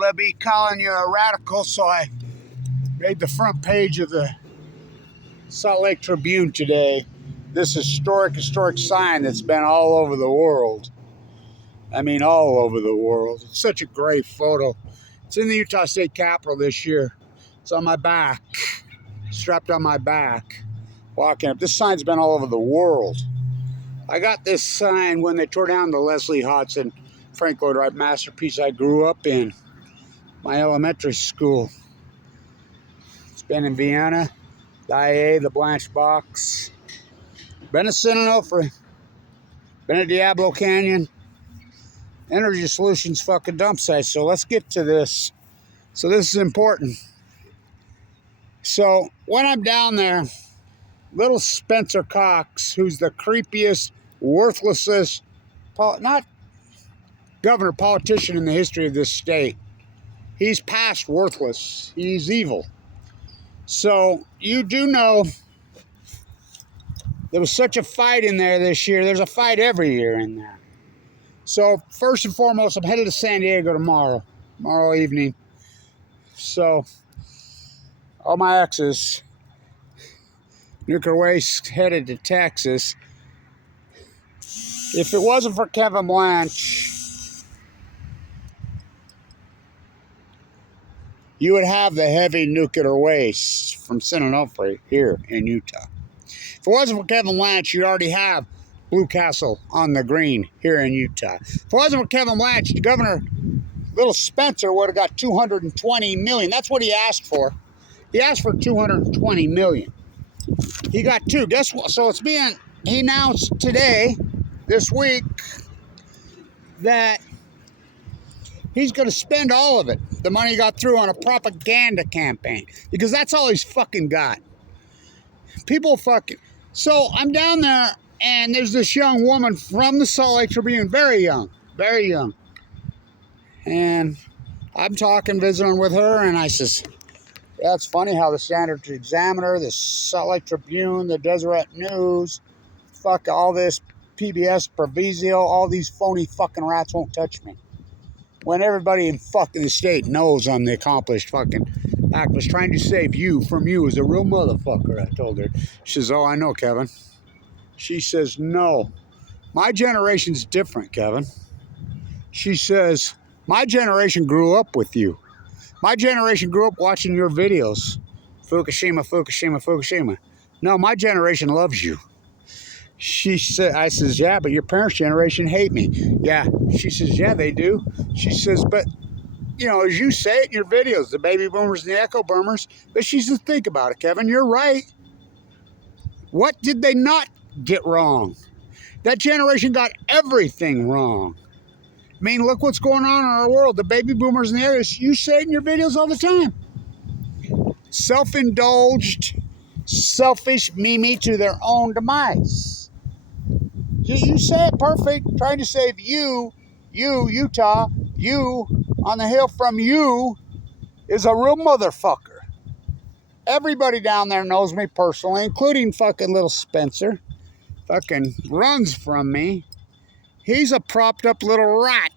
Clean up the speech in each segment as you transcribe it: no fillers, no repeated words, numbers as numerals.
they'll be calling you a radical, so I made the front page of the Salt Lake Tribune today. This historic sign that's been all over the world. I mean, all over the world. It's such a great photo. It's in the Utah State Capitol this year. It's on my back, strapped on my back, walking up. This sign's been all over the world. I got this sign when they tore down the Leslie Hodgson Frank Lloyd Wright masterpiece I grew up in, my elementary school. It's been in Vienna, the IA, the Blanch box. Been to San Onofre, been to Diablo Canyon, Energy Solutions fucking dump site. So let's get to this. So this is important. So when I'm down there, little Spencer Cox, who's the creepiest, worthlessest, not governor, politician in the history of this state. He's past worthless. He's evil. So you do know there was such a fight in there this year. There's a fight every year in there. So first and foremost, I'm headed to San Diego tomorrow evening. So all my exes, nuclear waste headed to Texas. If it wasn't for Kevin Blanch, you would have the heavy nuclear waste from San Onofre here in Utah. If it wasn't for Kevin Blanch, you'd already have Blue Castle on the green here in Utah. If it wasn't for Kevin Blanch, the governor, little Spencer, would have got $220 million. That's what he asked for. He asked for $220 million. He got two. Guess what? So it's being, he announced today, this week, that he's going to spend all of it, the money he got through, on a propaganda campaign, because that's all he's fucking got. People fucking. So I'm down there, and there's this young woman from the Salt Lake Tribune, very young, and I'm talking, visiting with her, and I says, yeah, it's funny how the Standard Examiner, the Salt Lake Tribune, the Deseret News, fuck all this PBS, Provisio, all these phony fucking rats won't touch me. When everybody in fucking the state knows I'm the accomplished fucking activist trying to save you from you as a real motherfucker, I told her. She says, oh, I know, Kevin. She says, no, my generation's different, Kevin. She says, my generation grew up with you. My generation grew up watching your videos. Fukushima, Fukushima, Fukushima. No, my generation loves you. She said, I says, yeah, but your parents' generation hate me. Yeah. She says, yeah, they do. She says, but, you know, as you say it in your videos, the baby boomers and the echo boomers, but she says, think about it, Kevin, you're right. What did they not get wrong? That generation got everything wrong. I mean, look what's going on in our world. The baby boomers and the others, you say it in your videos all the time. Self-indulged, selfish, me to their own demise. You say it perfect, trying to save you, Utah, you on the hill from you is a real motherfucker. Everybody down there knows me personally, including fucking little Spencer. Fucking runs from me. He's a propped up little rat.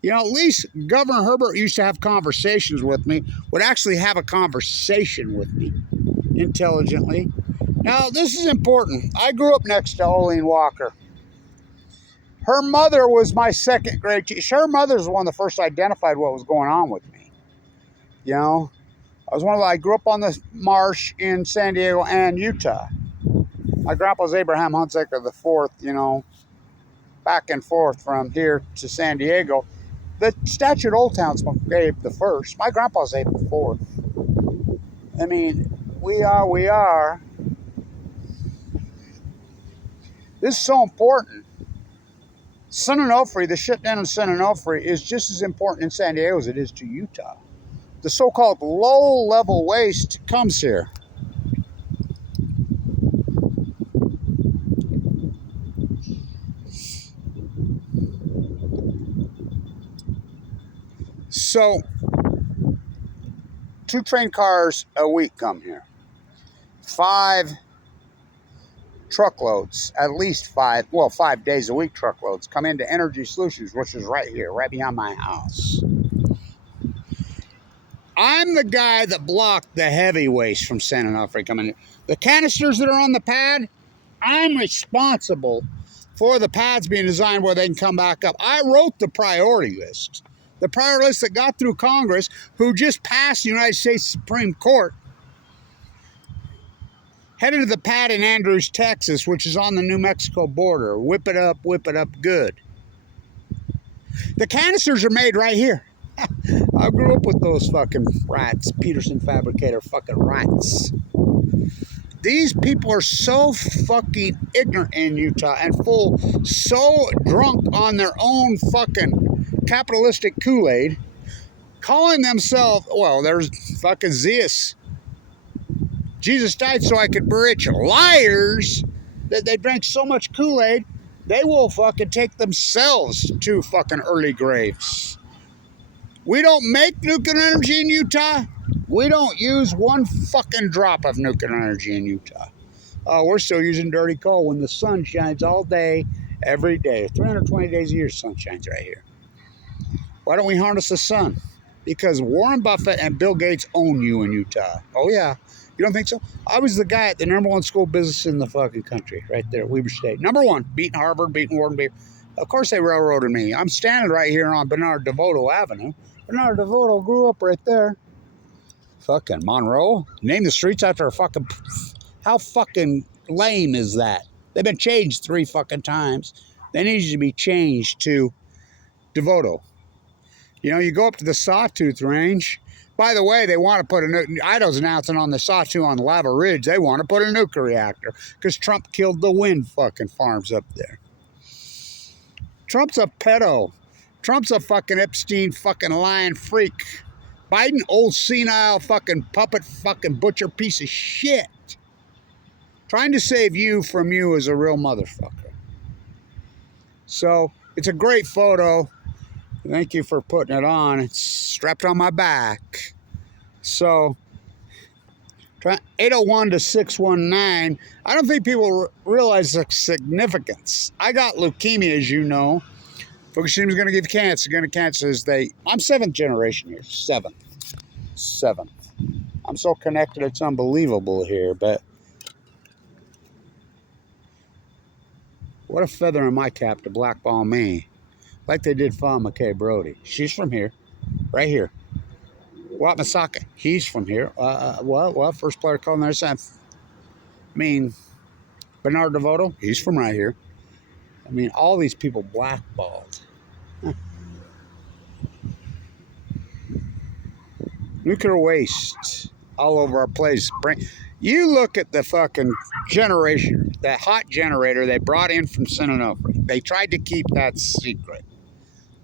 You know, at least Governor Herbert used to have conversations with me, would actually have a conversation with me intelligently. Now, this is important. I grew up next to Olene Walker. Her mother was my second grade teacher. Her mother's the one that first identified what was going on with me. You know, I grew up on the marsh in San Diego and Utah. My grandpa's Abraham Hunsaker IV, you know, back and forth from here to San Diego. The statue at Old Town's Abe the First. My grandpa's Abe the Fourth. I mean, we are. This is so important. San Onofre, the shit down in San Onofre is just as important in San Diego as it is to Utah. The so-called low-level waste comes here. So, 2 train cars a week come here. 5 truckloads, at least 5 days a week truckloads come into Energy Solutions, which is right here, right behind my house. I'm the guy that blocked the heavy waste from San Onofre coming in. The canisters that are on the pad, I'm responsible for the pads being designed where they can come back up. I wrote the priority list. The priority list that got through Congress, who just passed the United States Supreme Court, headed to the pad in Andrews, Texas, which is on the New Mexico border. Whip it up good. The canisters are made right here. I grew up with those fucking rats, Peterson Fabricator fucking rats. These people are so fucking ignorant in Utah and so drunk on their own fucking capitalistic Kool-Aid, calling themselves, well, there's fucking Zeus. Jesus died so I could be rich. Liars that they drank so much Kool-Aid, they will fucking take themselves to fucking early graves. We don't make nuclear energy in Utah. We don't use one fucking drop of nuclear energy in Utah. We're still using dirty coal when the sun shines all day, every day. 320 days a year, sun shines right here. Why don't we harness the sun? Because Warren Buffett and Bill Gates own you in Utah. Oh, yeah. You don't think so? I was the guy at the #1 school business in the fucking country, right there, Weber State. #1, beating Harvard, beating Wharton. Of course they railroaded me. I'm standing right here on Bernard DeVoto Avenue. Bernard DeVoto grew up right there. Fucking Monroe. Name the streets after a fucking... How fucking lame is that? They've been changed 3 fucking times. They need to be changed to DeVoto. You know, you go up to the Sawtooth Range. By the way, they want to put Idaho's announcing on the Sawtooth on Lava Ridge, they want to put a nuclear reactor because Trump killed the wind fucking farms up there. Trump's a pedo. Trump's a fucking Epstein fucking lying freak. Biden, old senile fucking puppet fucking butcher piece of shit. Trying to save you from you is a real motherfucker. So, it's a great photo. Thank you for putting it on. It's strapped on my back. So, 801 to 619. I don't think people realize the significance. I got leukemia, as you know. Fukushima's going to give you cancer. Going to cancer is I'm 7th generation here. 7th. I'm so connected, it's unbelievable here. But what a feather in my cap to blackball me, like they did Fawn McKay Brody. She's from here, right here. Wat Masaka, he's from here. What? First player calling their son. I mean, Bernard DeVoto, he's from right here. I mean, all these people blackballed. Nuclear waste all over our place. You look at the fucking generator, that hot generator they brought in from San Onofre. They tried to keep that secret.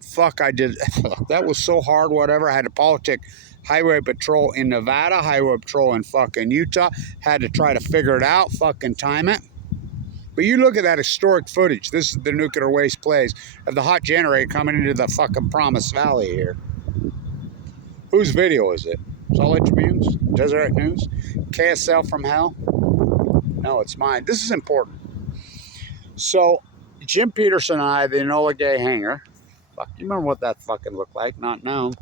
Fuck, I did. That was so hard, whatever. I had to politic highway patrol in Nevada, highway patrol in fucking Utah. Had to try to figure it out, fucking time it. But you look at that historic footage. This is the nuclear waste place of the hot generator coming into the fucking Promised Valley here. Whose video is it? Salt Lake Tribune's? Deseret News? KSL from hell? No, it's mine. This is important. So, Jim Peterson and I, the Enola Gay hangar, fuck, you remember what that fucking looked like? Not known.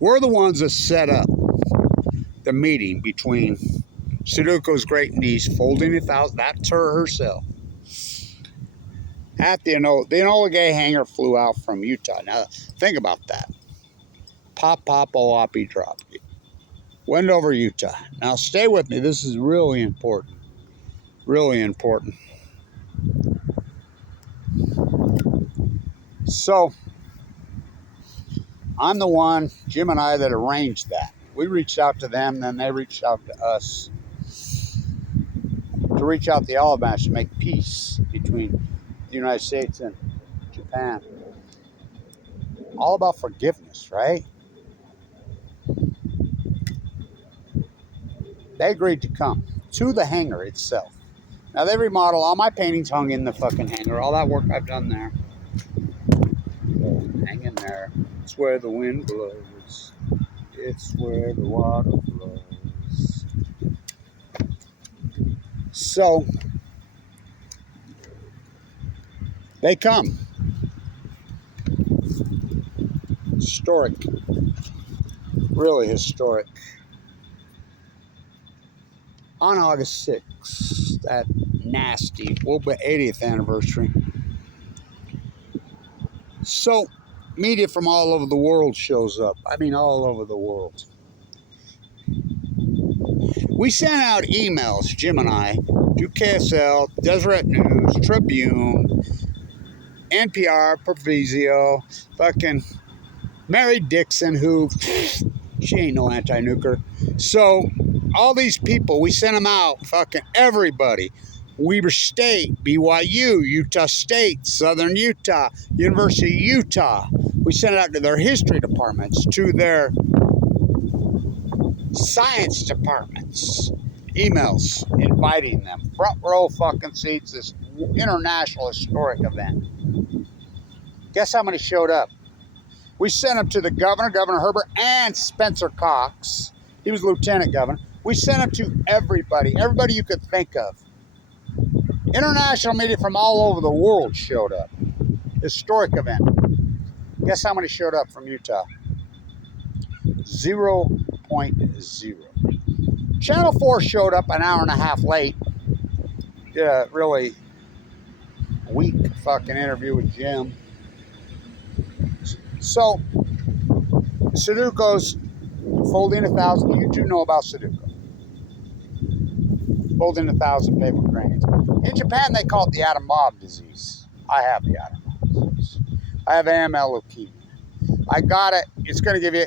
We're the ones that set up the meeting between Sudoku's great niece, folding it out, that's her herself. At the Enola Gay hangar flew out from Utah. Now, think about that. Pop, O-op-y, drop. Wendover, Utah. Now, stay with me. This is really important. Really important. So, I'm the one, Jim and I, that arranged that. We reached out to them, then they reached out to us to reach out the olive branch to make peace between the United States and Japan. All about forgiveness, right? They agreed to come to the hangar itself. Now, they remodeled all my paintings, hung in the fucking hangar. All that work I've done there. Hang in there. It's where the wind blows. It's where the water flows. So, they come. Historic. Really historic. On August 6th, that nasty, well, but 80th anniversary. So, media from all over the world shows up. I mean, all over the world. We sent out emails, Jim and I, to KSL, Deseret News, Tribune, NPR, Provisio, fucking Mary Dixon, who, she ain't no anti-nuclear. So, all these people, we sent them out, fucking everybody. Weber State, BYU, Utah State, Southern Utah, University of Utah. We sent it out to their history departments, to their science departments. Emails inviting them. Front row fucking seats, this international historic event. Guess how many showed up? We sent them to the governor, Governor Herbert, and Spencer Cox. He was lieutenant governor. We sent them to everybody you could think of. International media from all over the world showed up. Historic event. Guess how many showed up from Utah? 0.0. Channel 4 showed up an hour and a half late. Did a really weak fucking interview with Jim. So, Sudoku's folding 1,000. You do know about Sudoku. Folding 1,000 paper cranes. In Japan, they call it the atom bomb disease. I have the atom bomb disease. I have AML leukemia. I got it. It's going to give you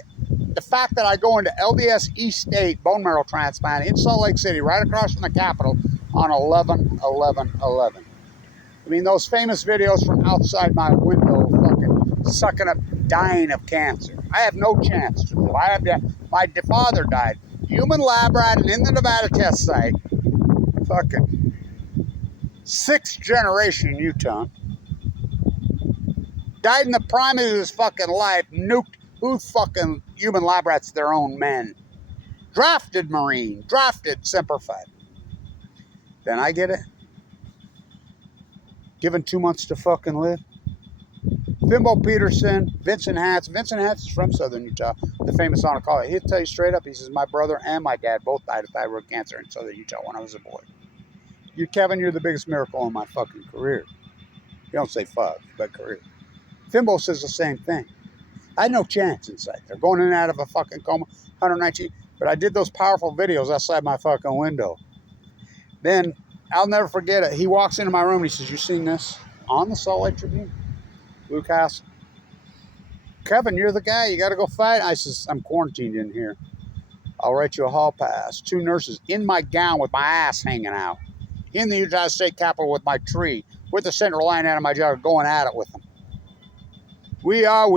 the fact that I go into LDS East State bone marrow transplant in Salt Lake City, right across from the Capitol, on 11/11/11. I mean, those famous videos from outside my window, fucking sucking up, dying of cancer. I have no chance to live. I have to. My father died. Human lab rat and in the Nevada test site. Fucking 6th generation Utah. Died in the prime of his fucking life. Nuked. Who fucking human lab rats their own men? Drafted Marine. Drafted Semper Fi. Then I get it. Given 2 months to fucking live. Fimbo Peterson, Vincent Hance. Vincent Hance is from Southern Utah, the famous oncology. He'll tell you straight up, he says, my brother and my dad both died of thyroid cancer in Southern Utah when I was a boy. You, Kevin, you're the biggest miracle in my fucking career. You don't say fuck, but career. Fimbo says the same thing. I had no chance inside there. Going in and out of a fucking coma, 119. But I did those powerful videos outside my fucking window. Then, I'll never forget it. He walks into my room and he says, you seen this on the Salt Lake Tribune? Luke Hassel. Kevin, you're the guy. You got to go fight. I says, I'm quarantined in here. I'll write you a hall pass. 2 nurses in my gown with my ass hanging out. In the Utah State Capitol with my tree. With the central line out of my jaw, going at it with them. We are.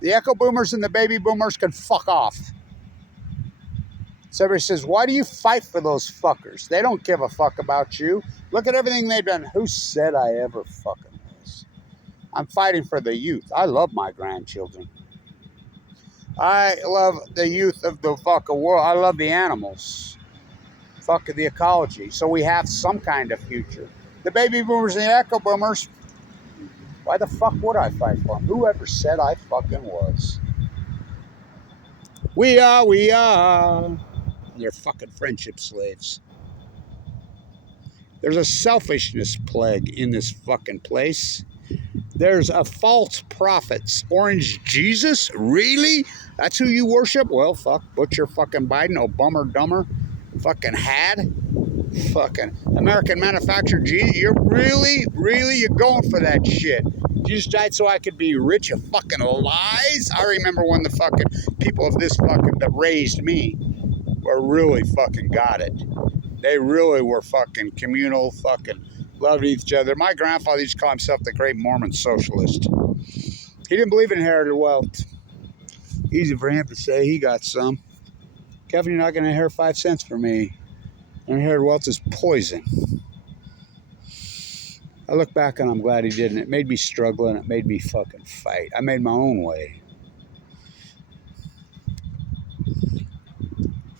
The echo boomers and the baby boomers can fuck off. So everybody says, why do you fight for those fuckers? They don't give a fuck about you. Look at everything they've done. Who said I ever fucking was? I'm fighting for the youth. I love my grandchildren. I love the youth of the fucking world. I love the animals. Fuck the ecology. So we have some kind of future. The baby boomers and the echo boomers, why the fuck would I fight for them? Whoever said I fucking was? We are. They're fucking friendship slaves. There's a selfishness plague in this fucking place. There's a false prophets. Orange Jesus? Really? That's who you worship? Well, fuck. Butcher fucking Biden. Oh, bummer dumber. Fucking had. Fucking American manufactured Jesus. You're really, you're going for that shit. Jesus died so I could be rich of fucking lies? I remember when the fucking people of this fucking that raised me were really fucking got it. They really were fucking communal, fucking loved each other. My grandfather used to call himself the great Mormon socialist. He didn't believe in inherited wealth. Easy for him to say, he got some. Kevin, you're not going to inherit 5 cents from me. Inherited wealth is poison. I look back and I'm glad he didn't. It made me struggle and it made me fucking fight. I made my own way.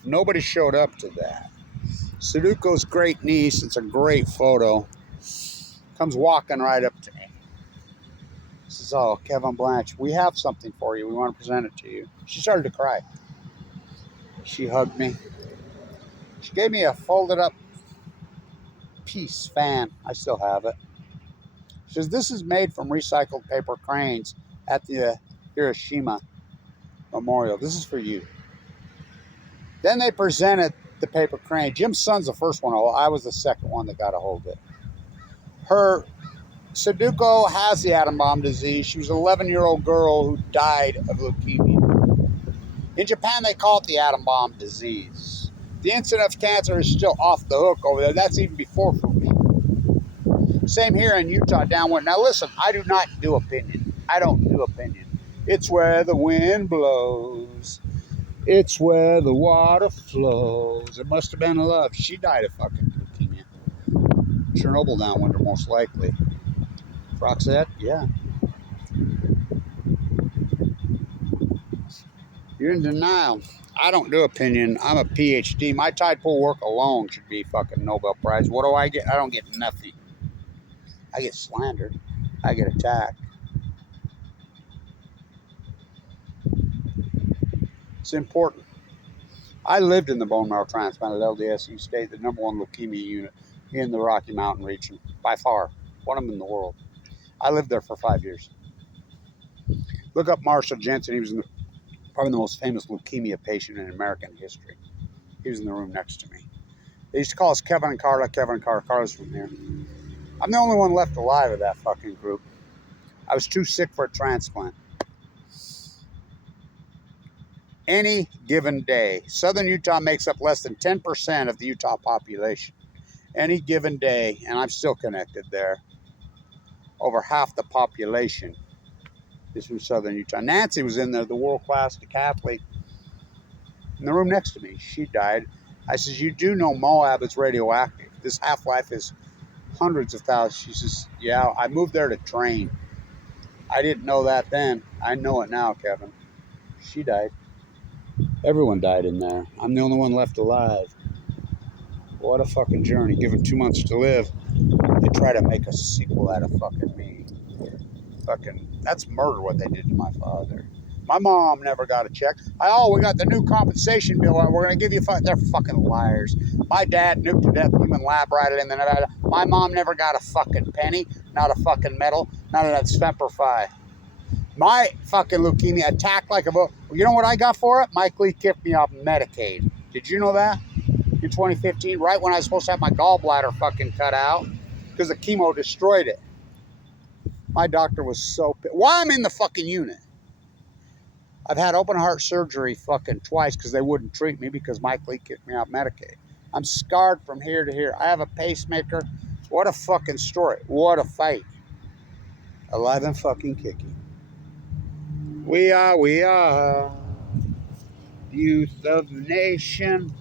Nobody showed up to that. Sudoku's great niece, it's a great photo, comes walking right up to me. Says, says, oh, Kevin Blanch, we have something for you. We want to present it to you. She started to cry. She hugged me. She gave me a folded up piece fan. I still have it. She says, this is made from recycled paper cranes at the Hiroshima Memorial. This is for you. Then they presented the paper crane. Jim's son's the first one. I was the second one that got a hold of it. Her Sudoku has the atom bomb disease. She was an 11-year-old girl who died of leukemia. In Japan, they call it the atom bomb disease. The incidence of cancer is still off the hook over there. That's even before Fukushima. Same here in Utah downwind. Now listen, I do not do opinion. I don't do opinion. It's where the wind blows. It's where the water flows. It must have been love. She died of fucking leukemia. Chernobyl downwinder, most likely. Roxette, yeah. You're in denial. I don't do opinion. I'm a PhD. My tide pool work alone should be fucking Nobel Prize. What do I get? I don't get nothing. I get slandered. I get attacked. It's important. I lived in the bone marrow transplant at LDSU State, the #1 leukemia unit in the Rocky Mountain region, by far. One of them in the world. I lived there for 5 years. Look up Marshall Jensen. He was probably the most famous leukemia patient in American history. He was in the room next to me. They used to call us Kevin and Carla. Kevin and Carla. Carla's from here. I'm the only one left alive of that fucking group. I was too sick for a transplant. Any given day, Southern Utah makes up less than 10% of the Utah population. Any given day, and I'm still connected there, over half the population is from Southern Utah. Nancy was in there, the world-class decathlete, in the room next to me. She died. I says, you do know Moab is radioactive. This half-life is hundreds of thousands. She says, yeah, I moved there to train. I didn't know that then. I know it now, Kevin. She died. Everyone died in there. I'm the only one left alive. What a fucking journey. Given 2 months to live, they try to make a sequel out of fucking me. Fucking, that's murder what they did to my father. My mom never got a check. We got the new compensation bill. We're going to give you, they're fucking liars. My dad nuked to death human lab right in the Nevada. My mom never got a fucking penny, not a fucking medal, not an Svemperfi. My fucking leukemia attacked like a boat. You know what I got for it? Mike Lee kicked me off Medicaid. Did you know that? In 2015, right when I was supposed to have my gallbladder fucking cut out because the chemo destroyed it. My doctor was so pissed. Why I'm in the fucking unit? I've had open heart surgery fucking twice because they wouldn't treat me because Mike Lee kicked me off Medicaid. I'm scarred from here to here. I have a pacemaker. What a fucking story. What a fight. Alive and fucking kicking. We are youth of the nation.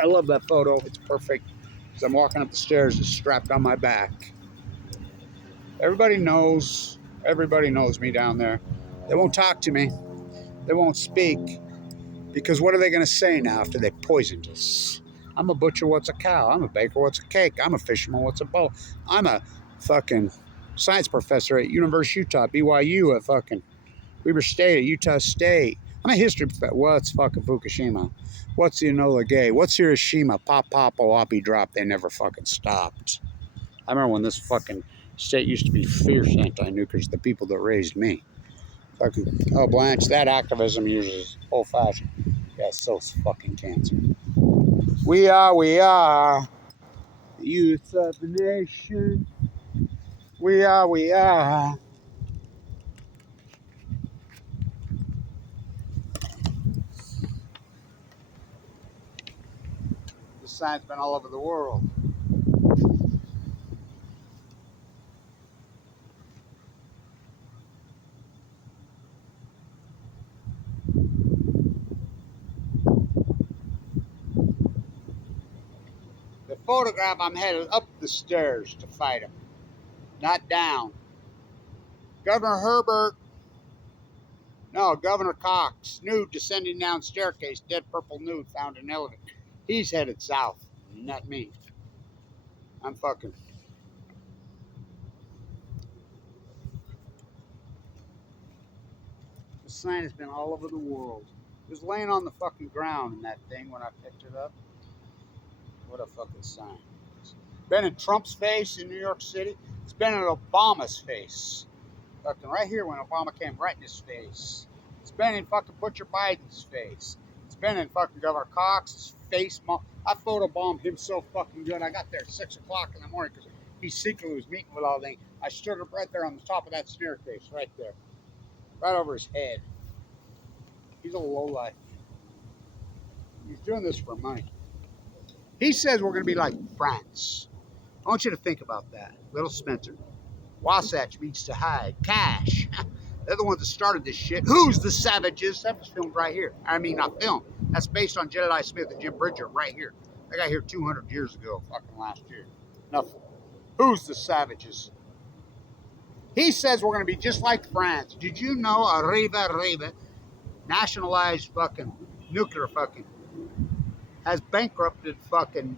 I love that photo. It's perfect. As I'm walking up the stairs, it's strapped on my back. Everybody knows me down there. They won't talk to me. They won't speak. Because what are they going to say now after they poisoned us? I'm a butcher, what's a cow? I'm a baker, what's a cake? I'm a fisherman, what's a boat? I'm a fucking science professor at University of Utah, BYU at fucking Weber State at Utah State. I'm a history professor. What's fucking Fukushima? What's the Enola Gay? What's Hiroshima? Pop, Oapi drop. They never fucking stopped. I remember when this fucking state used to be fierce anti-nukers, the people that raised me. Fucking, oh, Blanch, that activism uses old-fashioned. Yeah, so fucking cancer. We are the youth of the nation. We are. The sign's been all over the world. The photograph, I'm headed up the stairs to fight him, not down. Governor Cox, nude, descending down staircase, dead purple nude, found in elevator. He's headed south, not me. I'm fucking. The sign has been all over the world. It was laying on the fucking ground in that thing when I picked it up. What a fucking sign. It's been in Trump's face in New York City. It's been in Obama's face. Fucking right here when Obama came right in his face. It's been in fucking Butcher Biden's face. It's been in fucking Governor Cox's face. I photobombed him so fucking good. I got there at 6 o'clock in the morning because he secretly was meeting with all things. I stood up right there on the top of that staircase, right there. Right over his head. He's a lowlife. He's doing this for money. He says we're going to be like France. I want you to think about that. Little Spencer. Wasatch means to hide. Cash. They're the ones that started this shit. Who's the Savages? That was filmed right here. I mean, not filmed. That's based on Jedediah Smith and Jim Bridger right here. I got here 200 years ago, fucking last year. Nothing. Who's the Savages? He says we're going to be just like France. Did you know Arriva, nationalized fucking nuclear fucking, has bankrupted fucking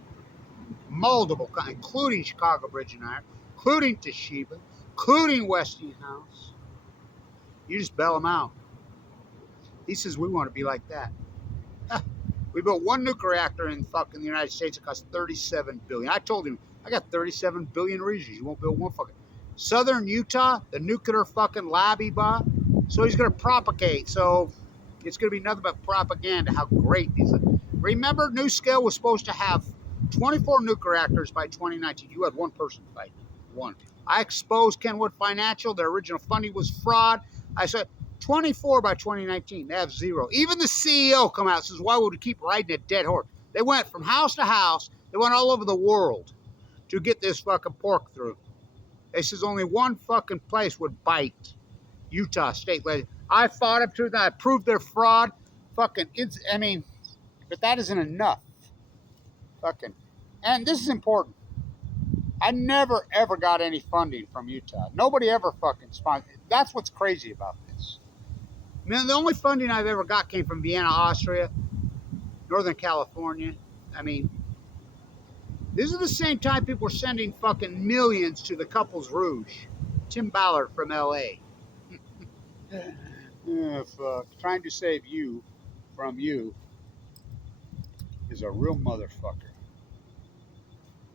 multiple, including Chicago Bridge and Iron, including Toshiba, including Westinghouse. You just bail them out. He says we want to be like that. We built one nuclear reactor in fucking the United States. It cost $37 billion. I told him I got 37 billion reasons you won't build one fucking. Southern Utah, the nuclear fucking lobby bought. So he's gonna propagate. So it's gonna be nothing but propaganda. How great these are. Remember, NuScale was supposed to have 24 nuclear reactors by 2019. You had one person fighting. One. I exposed Kenwood Financial. Their original funding was fraud. I said 24 by 2019. They have zero. Even the CEO come out and says, why would we keep riding a dead horse? They went from house to house. They went all over the world to get this fucking pork through. They says only one fucking place would bite. Utah State Legislature. I fought up to that. I proved their fraud. Fucking, I mean, but that isn't enough. Fucking, and this is important. I never ever got any funding from Utah. Nobody ever fucking sponsored. That's what's crazy about this. I mean, the only funding I've ever got came from Vienna, Austria, Northern California. I mean, this is the same time people were sending fucking millions to the Couples Rouge. Tim Ballard from L.A. Fuck. Trying to save you from you is a real motherfucker.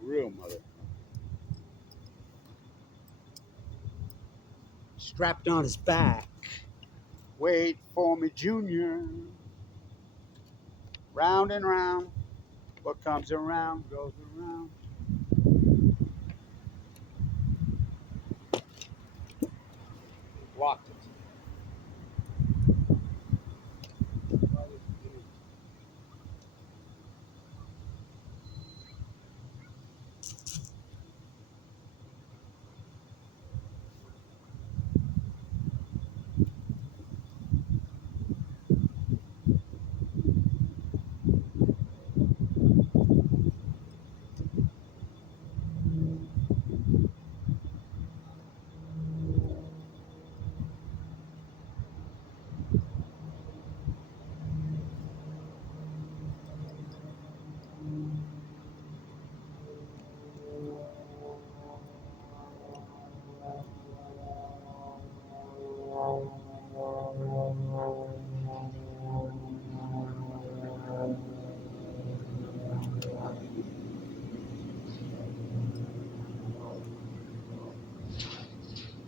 Real motherfucker. Strapped on his back. Wait for me, Junior. Round and round. What comes around goes around. Blocked it.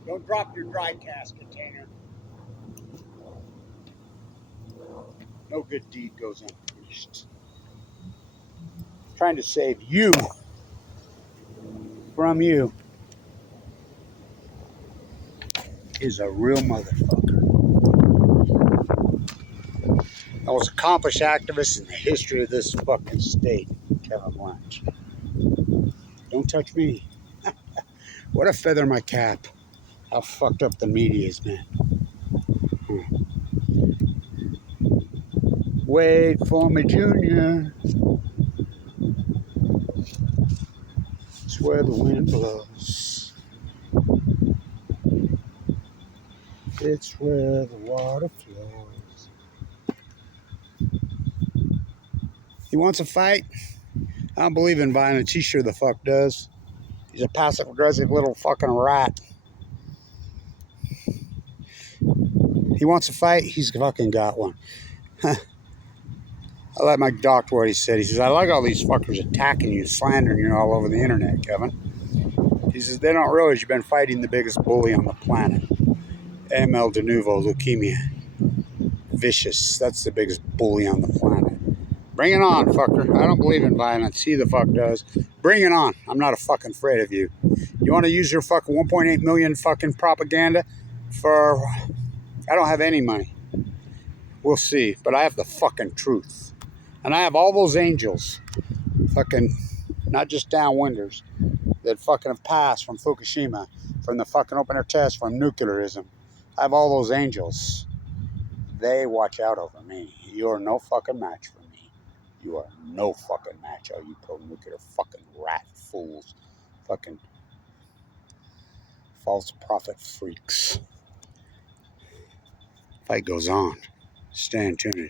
Don't drop your dry cast container. No good deed goes unpunished. Trying to save you from you is a real motherfucker. I was an accomplished activist in the history of this fucking state, Kevin Blanch. Don't touch me. What a feather in my cap. How fucked up the media is, man. Wait for me, Junior. It's where the wind blows. It's where the water flows. He wants a fight? I don't believe in violence. He sure the fuck does. He's a passive-aggressive little fucking rat. He wants a fight, he's fucking got one. I let my doctor what he said. He says, I like all these fuckers attacking you, slandering you all over the internet, Kevin. He says, they don't realize you've been fighting the biggest bully on the planet. AML de novo, leukemia. Vicious. That's the biggest bully on the planet. Bring it on, fucker. I don't believe in violence. He the fuck does. Bring it on. I'm not a fucking afraid of you. You want to use your fucking 1.8 million fucking propaganda for... I don't have any money. We'll see. But I have the fucking truth. And I have all those angels. Fucking... Not just downwinders. That fucking have passed from Fukushima. From the fucking open-air test. From nuclearism. I have all those angels. They watch out over me. You're no fucking match for me. You are no fucking match, all you pro-nuclear fucking rat fools. Fucking false prophet freaks. Fight goes on. Stay tuned.